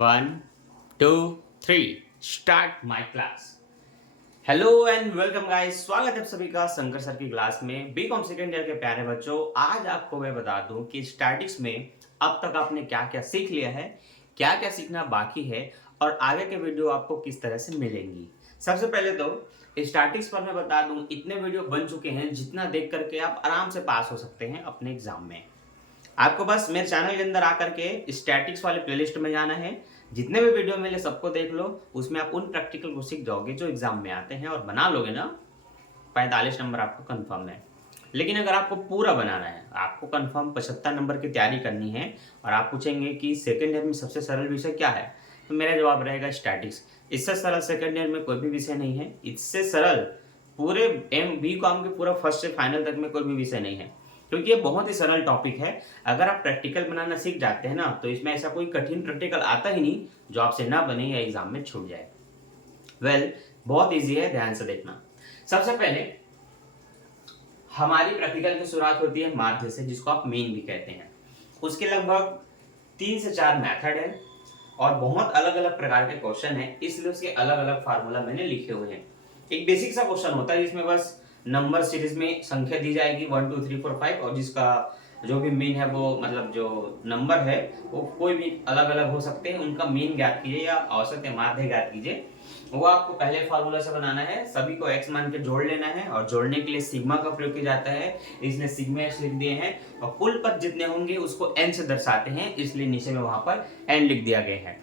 One two three start my class. Hello and welcome guys, स्वागत है आप सभी का शंकर सर की क्लास में। बीकॉम सेकेंड ईयर के प्यारे बच्चों, आज आपको मैं बता दूं कि स्टैटिक्स में अब तक आपने क्या क्या सीख लिया है, क्या क्या सीखना बाकी है और आगे के वीडियो आपको किस तरह से मिलेंगी। सबसे पहले तो स्टैटिक्स पर मैं बता दूं, इतने वीडियो बन चुके हैं जितना देख करके आप आराम से पास हो सकते हैं अपने एग्जाम में। आपको बस मेरे चैनल के अंदर आकर के स्टैटिक्स वाले प्लेलिस्ट में जाना है। जितने भी वीडियो मिले सबको देख लो, उसमें आप उन प्रैक्टिकल को सीख जाओगे जो एग्जाम में आते हैं और बना लोगे ना, 45 नंबर आपको कंफर्म है। लेकिन अगर आपको पूरा बनाना है, आपको कंफर्म 75 नंबर की तैयारी करनी है और आप पूछेंगे कि सेकेंड ईयर में सबसे सरल विषय क्या है, तो मेरा जवाब रहेगा स्टैटिक्स। इससे सरल सेकेंड ईयर में कोई भी विषय नहीं है। इससे सरल पूरे बी कॉम के पूरा फर्स्ट से फाइनल तक में कोई भी विषय नहीं है, क्योंकि ये बहुत ही सरल टॉपिक है। अगर आप प्रैक्टिकल बनाना सीख जाते हैं ना, तो इसमें ऐसा कोई कठिन प्रैक्टिकल आता ही नहीं जो आपसे ना बने या एग्जाम में छूट जाए। बहुत इजी है, ध्यान से देखना। सबसे पहले हमारी प्रैक्टिकल की शुरुआत होती है माध्य से, जिसको आप मेन भी कहते हैं। उसके लगभग 3 से 4 मेथड है और बहुत अलग अलग प्रकार के क्वेश्चन है, इसलिए उसके अलग अलग फार्मूला मैंने लिखे हुए हैं। एक बेसिक सा क्वेश्चन होता है जिसमें बस नंबर सीरीज में संख्या दी जाएगी 1 2 3 4 5, और जिसका जो भी मीन है वो मतलब जो नंबर है वो कोई भी अलग अलग हो सकते हैं, उनका मीन ज्ञात कीजिए या औसत या माध्य ज्ञात कीजिए। वो आपको पहले फार्मूला से बनाना है, सभी को x मान के जोड़ लेना है और जोड़ने के लिए सिग्मा का प्रयोग किया जाता है, इसलिए सिग्मा x लिख दिए हैं। और कुल पद जितने होंगे उसको n से दर्शाते हैं, इसलिए नीचे में वहां पर n लिख दिया गया है।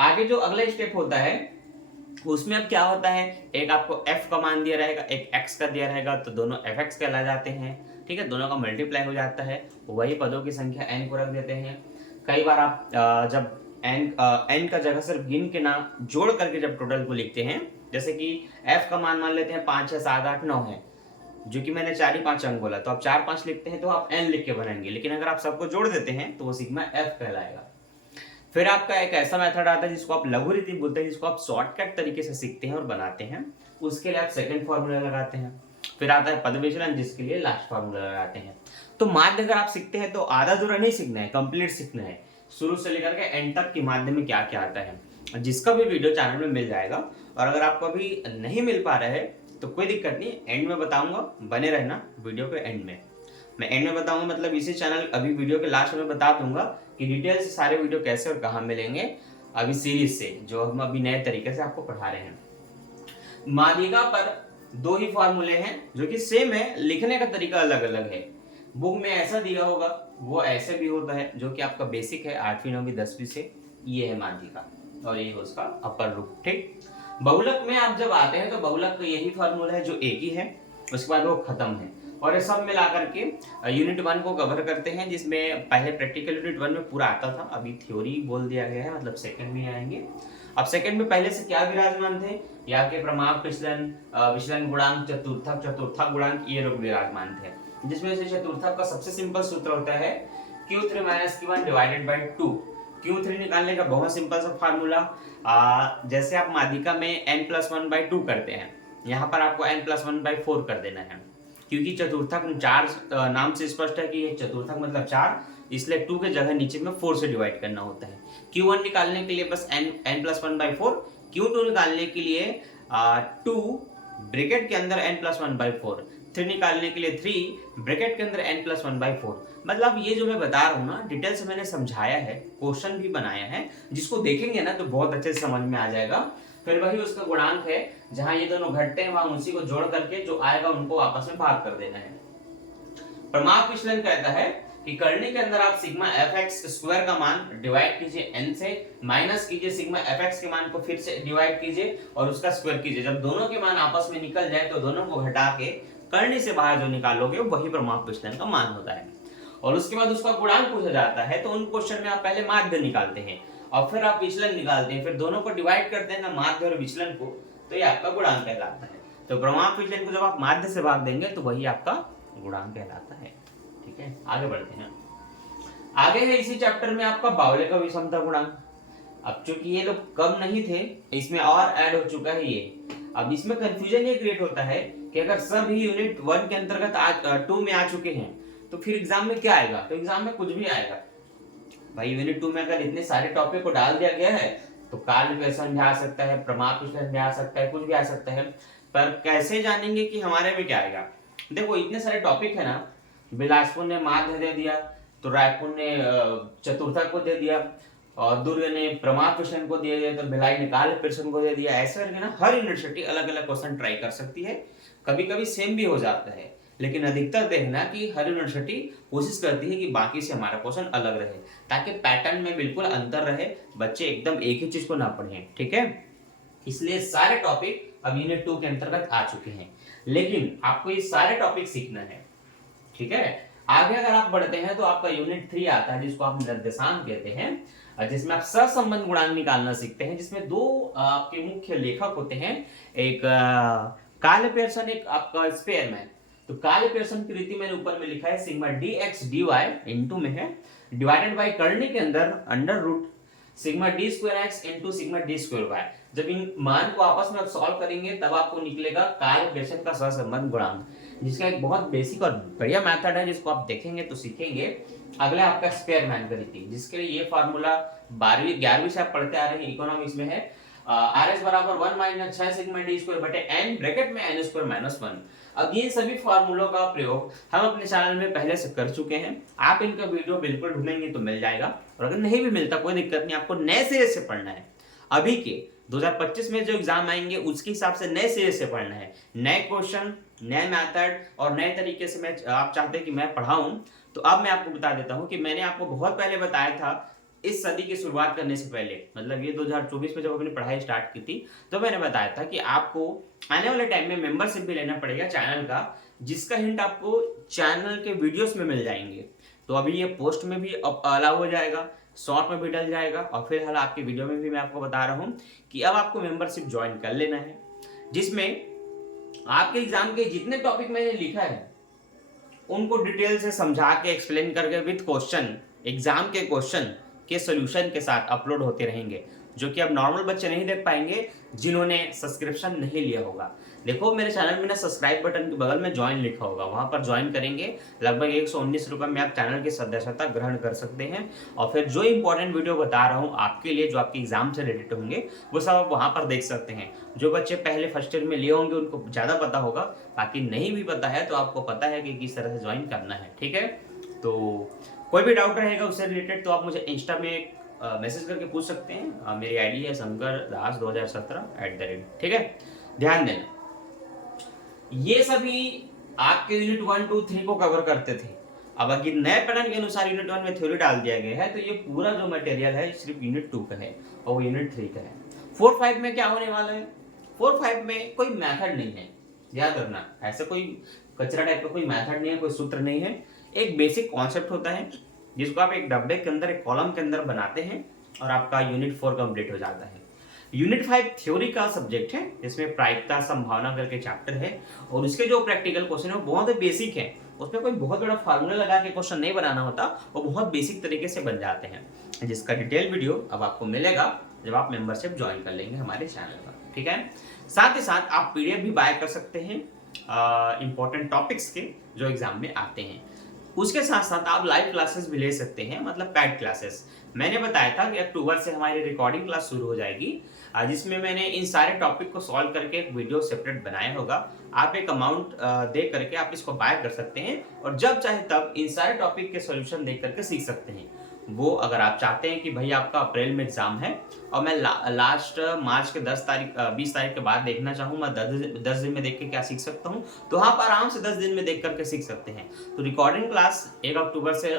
आगे जो अगला स्टेप होता है उसमें अब क्या होता है, एक आपको f का मान दिया रहेगा, एक x का दिया रहेगा, तो दोनों fx कहला जाते हैं। ठीक है, दोनों का मल्टीप्लाई हो जाता है, वही पदों की संख्या n को रख देते हैं। कई बार आप जब n का जगह सिर्फ गिन के ना जोड़ करके जब टोटल को लिखते हैं, जैसे कि f का मान लेते हैं 5 6 7 8 9 है, जो कि मैंने 4 ही 5 अंक बोला, तो आप 4 5 लिखते हैं तो आप n लिख के बनाएंगे। लेकिन अगर आप सबको जोड़ देते हैं तो वो सिग्मा f कहलाएगा। फिर आपका एक ऐसा मेथड आता है जिसको आप लघु रीति बोलते हैं, जिसको आप शॉर्टकट तरीके से सीखते हैं और बनाते हैं। उसके लिए आप सेकंड फार्मूला लगाते हैं। फिर आता है पद विचलन, जिसके लिए लास्ट फार्मूला लगाते हैं। तो माध्य अगर आप सीखते हैं तो आधा अधूरा नहीं सीखना है, कंप्लीट सीखना है, शुरू से लेकर के एंड तक की माध्य में क्या क्या आता है, जिसका भी वीडियो चैनल में मिल जाएगा। और अगर आपको अभी नहीं मिल पा रहा है तो कोई दिक्कत नहीं, एंड में बताऊंगा, बने रहना वीडियो के एंड में। मैं एंड में बताऊंगा मतलब इसी चैनल अभी वीडियो के लास्ट में बता दूंगा कि डिटेल से सारे वीडियो कैसे और कहाँ मिलेंगे, अभी सीरीज से जो हम अभी नए तरीके से आपको पढ़ा रहे हैं। माध्यिका पर 2 ही फॉर्मूले हैं जो कि सेम है, लिखने का तरीका अलग अलग है। बुक में ऐसा दिया होगा, वो ऐसे भी होता है, जो कि आपका बेसिक है 8वीं 9वीं 10वीं से। ये है माध्यिका और ये है उसका अपर रूप। ठीक, बहुलक में आप जब आते हैं तो बहुलक का यही फॉर्मूला है जो एक ही है, उसके बाद वो खत्म है। और ये सब मिला करके यूनिट 1 को कवर करते हैं, जिसमें पहले प्रैक्टिकल यूनिट 1 में पूरा आता था, अभी थ्योरी बोल दिया गया है, मतलब सेकंड में आएंगे। अब सेकंड में पहले से क्या विराजमान थे, या के प्रमाप विचलन, विचलन गुणांक, चतुर्थक, चतुर्थक गुणांक, ये लोग विराजमान थे। जिसमें से चतुर्थक का सबसे सिंपल सूत्र होता है Q3 - Q1 divided by 2। Q3 निकालने का बहुत सिंपल सा फार्मूला, जैसे आप माध्यिका में n+1/2 करते हैं, यहाँ पर आपको n+1/4 कर देना है, क्योंकि चतुर्थक 4 नाम से स्पष्ट है कि ये चतुर्थक मतलब 4, इसलिए 2 के जगह नीचे में 4 से डिवाइड करना होता है। Q1 निकालने के लिए बस n+1/4, Q2 निकालने के लिए 2 ब्रैकेट के अंदर n+1/4, 3 निकालने के लिए 3 ब्रैकेट के अंदर n+1/4। मतलब ये जो मैं बता रहा हूँ ना, डिटेल से मैंने समझाया है, क्वेश्चन भी बनाया है, जिसको देखेंगे ना तो बहुत अच्छे से समझ में आ जाएगा। फिर वही उसका गुणांक है, जहां ये दोनों घटते हैं वहां उसी को जोड़ करके जो आएगा उनको आपस में भाग कर देना है। प्रमाप विचलन कहता है कि करने के अंदर आप सिग्मा fx स्क्वायर का मान डिवाइड कीजिए n से, माइनस कीजिए सिग्मा fx के मान को, फिर से डिवाइड कीजिए और उसका स्क्वायर कीजिए। जब दोनों के मान आपस में निकल जाए तो दोनों को घटा के करने से बाहर जो निकालोगे वही प्रमाप विचलन का मान होता है। और उसके बाद उसका गुणांक पूछा जाता है, तो उन क्वेश्चन में आप पहले माध्य निकालते हैं और फिर आप विचलन निकालते हैं, फिर दोनों को डिवाइड करते हैं ना, माध्य और विचलन को, तो ये आपका गुणांक कहलाता है। तो प्रमाप विचलन को जब आप माध्य से भाग देंगे तो वही आपका गुणांक कहलाता है। ठीक है, आगे बढ़ते हैं। आगे है इसी चैप्टर में आपका बावले का विषमता गुणांक। अब चूंकि ये लोग कम नहीं थे, इसमें और ऐड हो चुका है ये। अब इसमें कंफ्यूजन ये क्रिएट होता है कि अगर सभी यूनिट 1 के अंतर्गत 2 में आ चुके हैं तो फिर एग्जाम में क्या आएगा, तो एग्जाम में कुछ भी आएगा। भाई यूनिट 2 में अगर इतने सारे टॉपिक को डाल दिया गया है तो काल विकर्षण भी आ सकता है, प्रमाप विकर्षण भी आ सकता है, कुछ भी आ सकता है, पर कैसे जानेंगे कि हमारे में क्या आएगा। देखो इतने सारे टॉपिक है ना, बिलासपुर ने माध्य दे दिया, तो रायपुर ने चतुर्थक को दे दिया, और दुर्ग ने प्रमाप प्रश्न को दे दिया, तो भिलाई ने काल प्रश्न को दे दिया। ऐसे करके ना हर यूनिवर्सिटी अलग अलग क्वेश्चन ट्राई कर सकती है, कभी कभी सेम भी हो जाता है, लेकिन अधिकतर देखना कि हर यूनिवर्सिटी कोशिश करती है कि बाकी से हमारा क्वेश्चन अलग रहे, ताकि पैटर्न में बिल्कुल अंतर रहे, बच्चे एकदम एक ही चीज को ना पढ़ें। ठीक है, इसलिए सारे टॉपिक अब यूनिट 2 के अंतर्गत आ चुके हैं, लेकिन आपको ये सारे टॉपिक सीखना है। ठीक है, आगे अगर आप बढ़ते हैं तो आपका यूनिट 3 आता है, जिसको आप निर्देशांक कहते हैं, जिसमें आप सहसंबंध गुणांक निकालना सीखते हैं, जिसमें दो आपके मुख्य लेखक होते हैं, एक कार्ल पियर्सन, एक आपका स्पेयरमैन। तो कार्ल पियर्सन की रीति मैंने ऊपर में लिखा है sigma D X D Y into में है डिवाइडेड बाई करने के अंदर under root sigma D square X into sigma D square Y. जब इन मान को आपस में आप सॉल्व करेंगे तब आपको निकलेगा कार्ल पियर्सन का सहसंबंध गुणांक, जिसका एक बहुत बेसिक और बढ़िया मेथड है, जिसको आप देखेंगे तो सीखेंगे। अगला आपका स्पेयरमैन का रीति, जिसके लिए ये फार्मूला 12वीं 11वीं से आप पढ़ते आ रहे हैं, इकोनॉमिक्स में है, आर एस बराबर 1 माइनस 6 सिग्मा डी स्क्वायर बटे एन ब्रैकेट में एन स्क्वायर माइनस 1। अब ये सभी फार्मूलों का प्रयोग हम अपने चैनल में पहले से कर चुके हैं, आप इनका वीडियो बिल्कुल ढूंढेंगे तो मिल जाएगा, और अगर नहीं भी मिलता कोई दिक्कत नहीं, आपको नए सिरे से पढ़ना है। अभी के 2025 में जो एग्जाम आएंगे उसके हिसाब से नए सिरे से पढ़ना है, नए क्वेश्चन, नए मेथड और नए तरीके से मैं आप चाहते हैं कि मैं पढ़ाऊं, तो अब मैं आपको बता देता हूं कि मैंने आपको बहुत पहले बताया था, इस सदी की शुरुआत करने से पहले, मतलब ये 2024 में जब अपनी पढ़ाई स्टार्ट की थी, तो मैंने बताया था कि आपको आने वाले टाइम में मेंबरशिप भी लेना पड़ेगा चैनल का, जिसका हिंट आपको चैनल के वीडियोस में मिल जाएंगे। तो अभी ये पोस्ट में भी अलाउ हो जाएगा, शॉर्ट में भी डल जाएगा, और फिलहाल आपके वीडियो में भी मैं आपको बता रहा हूँ कि अब आपको मेंबरशिप ज्वाइन कर लेना है, जिसमें आपके एग्जाम के जितने टॉपिक मैंने लिखा है उनको डिटेल से समझा के एक्सप्लेन करके विद क्वेश्चन, एग्जाम के क्वेश्चन के सॉल्यूशन के साथ अपलोड होते रहेंगे, जो कि अब नॉर्मल बच्चे नहीं देख पाएंगे जिन्होंने सब्सक्रिप्शन नहीं लिया होगा। देखो मेरे चैनल में ना सब्सक्राइब बटन के बगल में ज्वाइन लिखा होगा, वहां पर ज्वाइन करेंगे, लगभग 119 रुपये में आप चैनल की सदस्यता ग्रहण कर सकते हैं, और फिर जो इंपॉर्टेंट वीडियो बता रहा हूँ आपके लिए, जो आपके एग्जाम से रिलेटेड होंगे, वो सब आप वहां पर देख सकते हैं। जो बच्चे पहले फर्स्ट ईयर में लिए होंगे उनको ज्यादा पता होगा, बाकी नहीं भी पता है तो आपको पता है कि किस तरह से ज्वाइन करना है। ठीक है, तो कोई भी डाउट रहेगा उससे रिलेटेड तो आप मुझे इंस्टा में मैसेज करके पूछ सकते हैं, मेरी आईडी है शंकर दास 2017 @। ठीक है, ध्यान देना ये सभी आपके यूनिट 1, 2, 3 को कवर करते थे। अब अगर नए पैटर्न के अनुसार यूनिट 1 में थ्योरी डाल दिया गया है, तो ये पूरा जो मटेरियल है सिर्फ यूनिट 2 का है और वो यूनिट 3 का है। 4, 5 में क्या होने वाला है, 4, 5 में कोई मेथड नहीं है, याद रखना, ऐसा कोई कचरा टाइप का कोई मेथड नहीं है, कोई सूत्र नहीं है। एक बेसिक कॉन्सेप्ट होता है जिसको आप एक डब्बे के अंदर, एक कॉलम के अंदर बनाते हैं, और आपका यूनिट 4 कंप्लीट हो जाता है। यूनिट 5 थ्योरी का सब्जेक्ट है, जिसमें प्रायिकता संभावना करके चैप्टर है, और उसके जो प्रैक्टिकल क्वेश्चन है वो बहुत बेसिक है, उसमें कोई बहुत बड़ा फार्मूला लगा के क्वेश्चन नहीं बनाना होता, वो बहुत बेसिक तरीके से बन जाते हैं, जिसका डिटेल वीडियो अब आपको मिलेगा जब आप मेंबरशिप ज्वाइन कर लेंगे हमारे चैनल पर। ठीक है, साथ ही साथ आप पीडीएफ भी बाय कर सकते हैं इंपॉर्टेंट टॉपिक्स के जो एग्जाम में आते हैं। उसके साथ साथ आप लाइव क्लासेस भी ले सकते हैं, मतलब पैड क्लासेस। मैंने बताया था कि अक्टूबर से हमारी रिकॉर्डिंग क्लास शुरू हो जाएगी, जिसमें मैंने इन सारे टॉपिक को सॉल्व करके एक वीडियो सेपरेट बनाया होगा। आप एक अमाउंट दे करके आप इसको बाय कर सकते हैं, और जब चाहे तब इन सारे टॉपिक के सॉल्यूशन देख करके सीख सकते हैं। वो अगर आप चाहते हैं कि भाई आपका अप्रैल में एग्जाम है और मैं लास्ट मार्च के 20 तारीख के बाद देखना चाहूँ, मैं 10 दिन में देख के क्या सीख सकता हूँ, तो आप आराम से 10 दिन में देख करके सीख सकते हैं। तो रिकॉर्डिंग क्लास 1 अक्टूबर से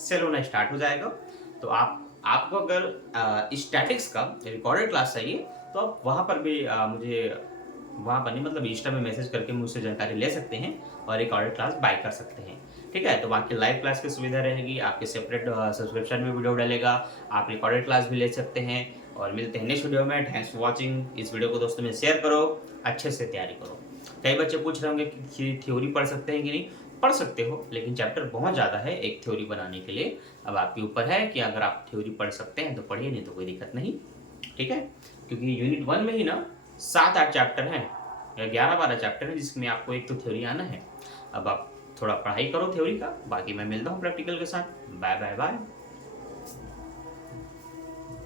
सेल होना स्टार्ट हो जाएगा। तो आपको अगर स्टैटिक्स का रिकॉर्डेड क्लास चाहिए तो आप वहाँ पर भी मुझे वहाँ पर नहीं, मतलब इंस्टा में मैसेज करके मुझसे जानकारी ले सकते हैं और रिकॉर्डेड क्लास बाय कर सकते हैं। ठीक है, तो बाकी लाइव क्लास की सुविधा रहेगी, आपके सेपरेट सब्सक्रिप्शन में वीडियो डालेगा, आप रिकॉर्डेड क्लास भी ले सकते हैं। और मिलते हैं नेक्स्ट वीडियो में। Thanks for watching. इस वीडियो को दोस्तों में शेयर करो, अच्छे से तैयारी करो। कई बच्चे पूछ रहे होंगे कि थ्योरी पढ़ सकते हैं कि नहीं, पढ़ सकते हो, लेकिन चैप्टर बहुत ज़्यादा है एक थ्योरी बनाने के लिए। अब आपके ऊपर है कि अगर आप थ्योरी पढ़ सकते हैं तो पढ़िए, नहीं तो कोई दिक्कत नहीं। ठीक है, क्योंकि यूनिट 1 में ही ना 7-8 चैप्टर हैं या 11-12 चैप्टर हैं, जिसमें आपको एक तो थ्योरी आना है। अब आप थोड़ा पढ़ाई करो थ्योरी का, बाकी मैं मिलता हूँ प्रैक्टिकल के साथ। Bye bye bye.